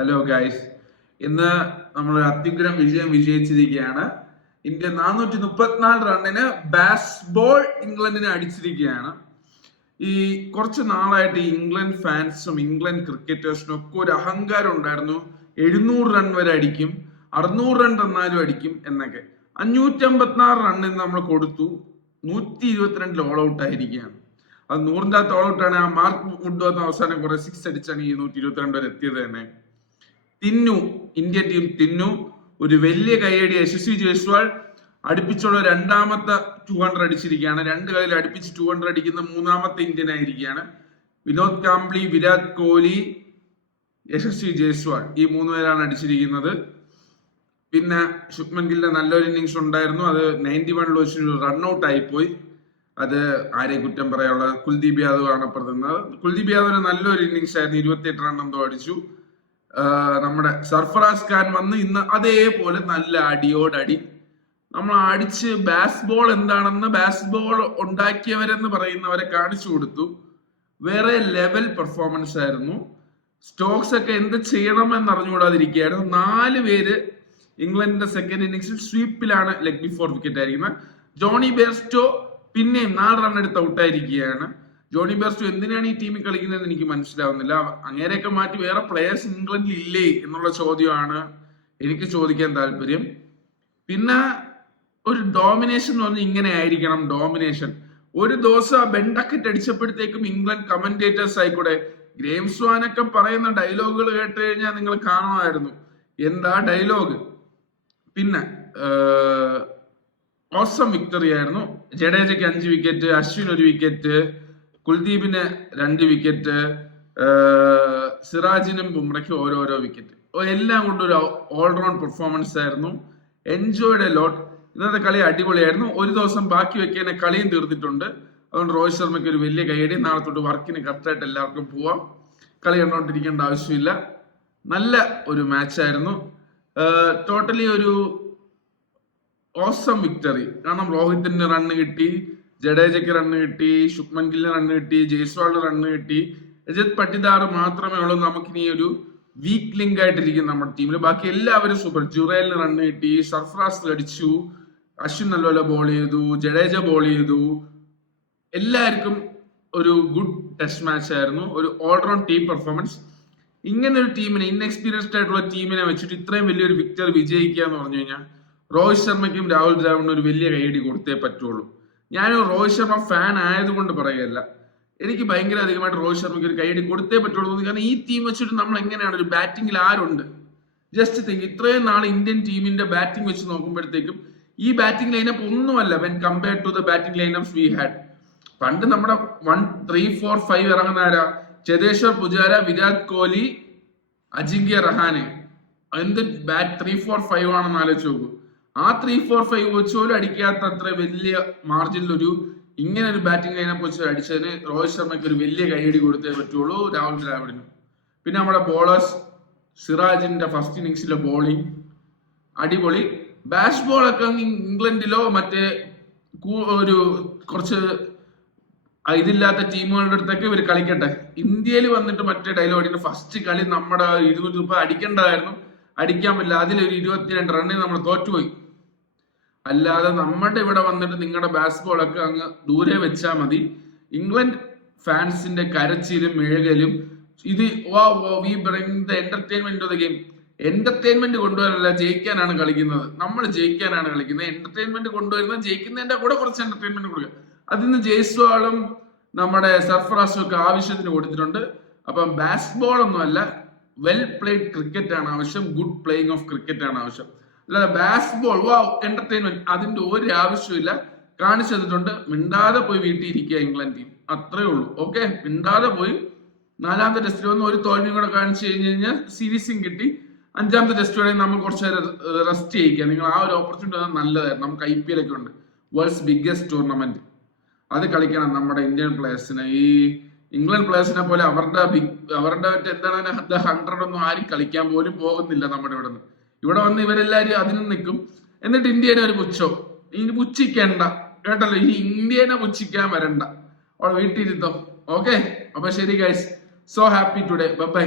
Hello guys, ഇന്ന് നമ്മൾ അത്യുഗ്രം വിജയിച്ചിരിക്കുകയാണ്. India 434 റണ്ണിന് Bazball ഇംഗ്ലണ്ടിനെ അടിച്ചിരിക്കുകയാണ്. ഈ കുറച്ച് നാളായിട്ട് ഇംഗ്ലണ്ട് ഫാൻസും ഇംഗ്ലണ്ട് ക്രിക്കറ്റേഴ്സിനും ഒക്കെ ഒരു അഹങ്കാരം ഉണ്ടായിരുന്നു. 700 റൺ വരെ അടിക്കും, 600 റൺ തന്നാലും അടിക്കും എന്നൊക്കെ. 556 റണ്ണിന് നമ്മൾ കൊടുത്തു, 122 ഓൾ ഔട്ട് ആയിരിക്കുകയാണ്. അത് 100ന്റെ ഓൾ ഔട്ടാണ്. ആ മാർക്ക് വുഡ് വന്ന അവസാനം കുറെ 6 അടിച്ചാണ് ഈ 122 വരെ എത്തിയത് തന്നെ. ഇന്ത്യൻ ടീം തിന്നു ഒരു വലിയ കൈയടി. യശസ്വി ജയ്സ്വാൾ അടുപ്പിച്ചുള്ള രണ്ടാമത്തെ 200 അടിച്ചിരിക്കുകയാണ്. 2 കളിയിൽ അടുപ്പിച്ച് 200 അടിക്കുന്ന മൂന്നാമത്തെ ഇന്ത്യൻ ആയിരിക്കുകയാണ്. വിനോദ് കാംബ്ലി, വിരാട് കോഹ്ലി, യശസ്വി ജയ്സ്വാൾ ഈ 3 പേരാണ് അടിച്ചിരിക്കുന്നത്. പിന്നെ ശുഭ്മൻ ഗില്ലിന്റെ നല്ലൊരു ഇന്നിങ്സ് ഉണ്ടായിരുന്നു. അത് 91 വെച്ച് റൺ ഔട്ട് ആയിപ്പോയി. അത് ആരെ കുറ്റം പറയാനുള്ള, കുൽദീപ് യാദവ് ആണ് അപ്പുറത്തുന്നത്. കുൽദീപ് യാദവിന് നല്ലൊരു ഇന്നിങ്സ് ആയിരുന്നു. 28 റൺ എന്തോ അടിച്ചു. നമ്മുടെ സർഫറാസ് ഖാൻ വന്ന് ഇന്ന് അതേപോലെ നല്ല അടിയോടടി നമ്മൾ അടിച്ച് ബാസ്ബോൾ എന്താണെന്ന്, ബാസ്ബോൾ ഉണ്ടാക്കിയവരെന്ന് പറയുന്നവരെ കാണിച്ചു കൊടുത്തു. വേറെ ലെവൽ പെർഫോമൻസ് ആയിരുന്നു. സ്റ്റോക്സ് ഒക്കെ എന്ത് ചെയ്യണം എന്ന് അറിഞ്ഞുകൂടാതിരിക്കുകയായിരുന്നു. 4 പേര് ഇംഗ്ലണ്ടിന്റെ സെക്കൻഡ് ഇന്നിംഗ്സിൽ സ്വീപ്പിലാണ് ലെഗ് ബിഫോർ വിക്കറ്റ് ആയിരിക്കുന്നത്. ജോണി ബെയർസ്റ്റോ പിന്നെയും 4 റൺ എടുത്ത് ഔട്ടായിരിക്കുകയാണ്. ജോണി ബെയർസ്റ്റോ എന്തിനാണ് ഈ ടീമിൽ കളിക്കുന്നതെന്ന് എനിക്ക് മനസ്സിലാവുന്നില്ല. അങ്ങനെയൊക്കെ മാറ്റി വേറെ പ്ലേയേഴ്സ് ഇംഗ്ലണ്ടിൽ ഇല്ലേ എന്നുള്ള ചോദ്യമാണ് എനിക്ക് ചോദിക്കാൻ താല്പര്യം. പിന്നെ ഒരു ഡോമിനേഷൻ എന്ന് പറഞ്ഞാൽ ഇങ്ങനെ ആയിരിക്കണം. ഡോമിനേഷൻ ഒരു ദിവസം ബെൻഡക്കറ്റ് അടിച്ചപ്പോഴത്തേക്കും ഇംഗ്ലണ്ട് കമന്റേറ്റേഴ്സ് ആയിക്കൂടെ, ഗ്രേം സ്വാനൊക്കെ പറയുന്ന ഡയലോഗുകൾ കേട്ട് കഴിഞ്ഞാൽ നിങ്ങൾ കാണുമായിരുന്നു. എന്താ ഡയലോഗ്. പിന്നെ ഓസം വിക്ടറി ആയിരുന്നു. ജഡേജയ്ക്ക് 5 വിക്കറ്റ്, അശ്വിൻ 1 വിക്കറ്റ്, കുൽദീപിന് 2 വിക്കറ്റ്, സിറാജിനും ബുംറയ്ക്കും ഓരോരോ വിക്കറ്റ്. എല്ലാം കൊണ്ടും ഒരു ഓൾറൗണ്ട് പെർഫോമൻസ് ആയിരുന്നു. Enjoyed a lot. ഇന്നത്തെ കളി അടിപൊളിയായിരുന്നു. ഒരു ദിവസം ബാക്കി വെക്കാൻ കളിയും തീർത്തിട്ടുണ്ട്. അതുകൊണ്ട് രോഹിത് ശർമ്മയ്ക്ക് ഒരു വലിയ കൈയടി. നാളെ തൊട്ട് വർക്കിന് കറക്റ്റായിട്ട് എല്ലാവർക്കും പോവാം. കളി കണ്ടോണ്ടിരിക്കേണ്ട ആവശ്യമില്ല. നല്ല ഒരു മാച്ചായിരുന്നു. ടോട്ടലി ഒരു ഓസം വിക്ടറി. കാരണം രോഹിത്തിന് റണ്ണ് കിട്ടി, ജഡേജയ്ക്ക് റണ്ണ് കിട്ടി, ശുഭ്മൻ ഗില്ലിന് റണ്ണ് കിട്ടി, ജയ്സ്വാളിന് റണ്ണ് കിട്ടി. രജത് പട്ടിദാർ മാത്രമേ ഉള്ളൂ നമുക്കിനി ഒരു വീക്ക് ലിങ്ക് ആയിട്ടിരിക്കും നമ്മുടെ ടീമിൽ. ബാക്കി എല്ലാവരും സൂപ്പർ. ജുറേലിന് റണ്ണ് കിട്ടി, സർഫറാസ് അടിച്ചു, അശ്വിൻ നല്ലപോലെ ബോൾ ചെയ്തു, ജഡേജ ബോൾ ചെയ്തു. എല്ലാവർക്കും ഒരു ഗുഡ് ടെസ്റ്റ് മാച്ച് ആയിരുന്നു. ഒരു ഓൾറൗണ്ട് ടീം പെർഫോമൻസ്. ഇങ്ങനെ ഒരു ടീമിനെ, ഇൻഎക്സ്പീരിയൻസ്ഡ് ആയിട്ടുള്ള ടീമിനെ വെച്ചിട്ട് ഇത്രയും വലിയൊരു വിക്ടറി വിജയിക്കുക എന്ന് പറഞ്ഞു കഴിഞ്ഞാൽ രോഹിത് ശർമ്മയ്ക്കും രാഹുൽ ദ്രാവിഡിനും ഒരു വലിയ കൈയടി കൊടുത്തേ പറ്റുള്ളൂ. ഞാനൊരു രോഹിത് ശർമ്മ ഫാൻ ആയതുകൊണ്ട് പറയുകയല്ല, എനിക്ക് ഭയങ്കര അധികമായിട്ട് രോഹിത് ശർമ്മയ്ക്ക് ഒരു കൈയടി കൊടുത്തേ പറ്റുള്ളൂ. കാരണം ഈ ടീം വെച്ചിട്ട് നമ്മൾ എങ്ങനെയാണ്, ഒരു ബാറ്റിംഗിൽ ആരുണ്ട്? ജസ്റ്റ് തിങ്ക്, ഇത്രയും നാൾ ഇന്ത്യൻ ടീമിന്റെ ബാറ്റിംഗ് വെച്ച് നോക്കുമ്പോഴത്തേക്കും ഈ ബാറ്റിംഗ് ലൈനപ്പ് ഒന്നുമല്ല when compared to the batting lineups we had. പണ്ട് നമ്മുടെ 1, 3, 4, 5 ഇറങ്ങുന്ന ആരാ? ചേതേശ്വർ പുജാര, വിരാട് കോഹ്ലി, അജിങ്ക്യ രഹാനെ. എന്ത് ബാറ്റ് 3, 4, 5 ആണെന്ന് ആലോചിച്ച് നോക്കൂ. ആ 3, 4, 5 വെച്ച് പോലും അടിക്കാത്ത അത്ര വലിയ മാർജിനിൽ ഒരു ഇങ്ങനെ ഒരു ബാറ്റിംഗ് ലൈനപ്പ് വെച്ച് അടിച്ചതിന് രോഹിത് ശർമ്മയ്ക്ക് ഒരു വലിയ കൈയടി കൊടുത്തേ പറ്റുള്ളൂ, രാഹുൽ ദ്രാവിഡിനും. പിന്നെ നമ്മുടെ ബോളേഴ്സ്, സിറാജിന്റെ ഫസ്റ്റ് ഇന്നിങ്സിലെ ബോളിംഗ് അടിപൊളി. ബാഷ് ബോളൊക്കെ ഇംഗ്ലണ്ടിലോ മറ്റേ ഒരു കുറച്ച് ഇതില്ലാത്ത ടീമുകളുടെ അടുത്തൊക്കെ ഇവർ കളിക്കട്ടെ. ഇന്ത്യയിൽ വന്നിട്ട് മറ്റേ ഡയലോഗിന്റെ ഫസ്റ്റ് കളി നമ്മുടെ 230 അടിക്കേണ്ടതായിരുന്നു, അടിക്കാൻ പറ്റില്ല. അതിലൊരു 22 റണ്ണിൽ നമ്മൾ തോറ്റുപോയി. അല്ലാതെ നമ്മുടെ ഇവിടെ വന്നിട്ട് നിങ്ങളുടെ ബാസ്ബോളൊക്കെ അങ്ങ് ദൂരെ വെച്ചാൽ മതി. ഇംഗ്ലണ്ട് ഫാൻസിന്റെ കരച്ചിലും മെഴുകലും ഇത് we bring the entertainment of the game. Entertainment കൊണ്ടുവരാനല്ല, ജയിക്കാനാണ് കളിക്കുന്നത്. നമ്മൾ ജയിക്കാനാണ് കളിക്കുന്നത്. എന്റർടൈൻമെന്റ് കൊണ്ടുവരുന്ന ജയിക്കുന്നതിന്റെ കൂടെ കുറച്ച് എന്റർടൈൻമെന്റ് കൊടുക്കുക. അതിന് ജയ്സ്വാളും നമ്മുടെ സർഫറാസും ഒക്കെ ആവശ്യത്തിന് കൊടുത്തിട്ടുണ്ട്. അപ്പം ബാസ്ബോൾ ഒന്നുമല്ല, വെൽ പ്ലേഡ് ക്രിക്കറ്റ് ആണ് ആവശ്യം. ഗുഡ് പ്ലേയിങ് ഓഫ് ക്രിക്കറ്റ് ആണ് ആവശ്യം. അല്ലാതെ ബാസ്ബോൾ എന്റർടൈൻമെന്റ് അതിന്റെ ഒരു ആവശ്യമില്ല. കാണിച്ചു തന്നിട്ടുണ്ട്. മിണ്ടാതെ പോയി വീട്ടിൽ ഇരിക്കുക ഇംഗ്ലണ്ട് ടീം, അത്രേ ഉള്ളൂ. ഓക്കെ, മിണ്ടാതെ പോയി 4ാമത്തെ ടെസ്റ്റിൽ വന്ന് ഒരു തോൽവിയും കൂടെ കാണിച്ചു കഴിഞ്ഞ് കഴിഞ്ഞാൽ സീരീസും കിട്ടി. 5ാമത്തെ ടെസ്റ്റ് വേണമെങ്കിൽ നമുക്ക് കുറച്ച് നേരം റെസ്റ്റ് ചെയ്യിക്കാം. നിങ്ങൾ ആ ഒരു ഓപ്പർച്യൂണിറ്റി നല്ലതായിരുന്നു. നമുക്ക് IPL ഒക്കെ ഉണ്ട്, വേൾഡ്സ് ബിഗ്ഗസ്റ്റ് ടൂർണമെന്റ്. അത് കളിക്കണം നമ്മുടെ ഇന്ത്യൻ പ്ലേയേഴ്സിന്. ഈ ഇംഗ്ലണ്ട് പ്ലേയേഴ്സിനെ പോലെ അവരുടെ എന്താണ് 100 ഒന്നും ആരും കളിക്കാൻ പോലും പോകുന്നില്ല നമ്മുടെ ഇവിടെ നിന്ന്. ഇവിടെ വന്ന് ഇവരെല്ലാരും അതിനും നിൽക്കും. എന്നിട്ട് ഇന്ത്യനെ ഒരു പുച്ഛോ, ഇനി പുച്ഛിക്കണ്ട കേട്ടല്ലോ. ഇനി ഇന്ത്യനെ പുച്ഛിക്കാൻ വരണ്ട, അവിടെ വീട്ടിലിരുത്തോ. ഓക്കെ, അപ്പൊ ശരി guys, so happy today, bye bye.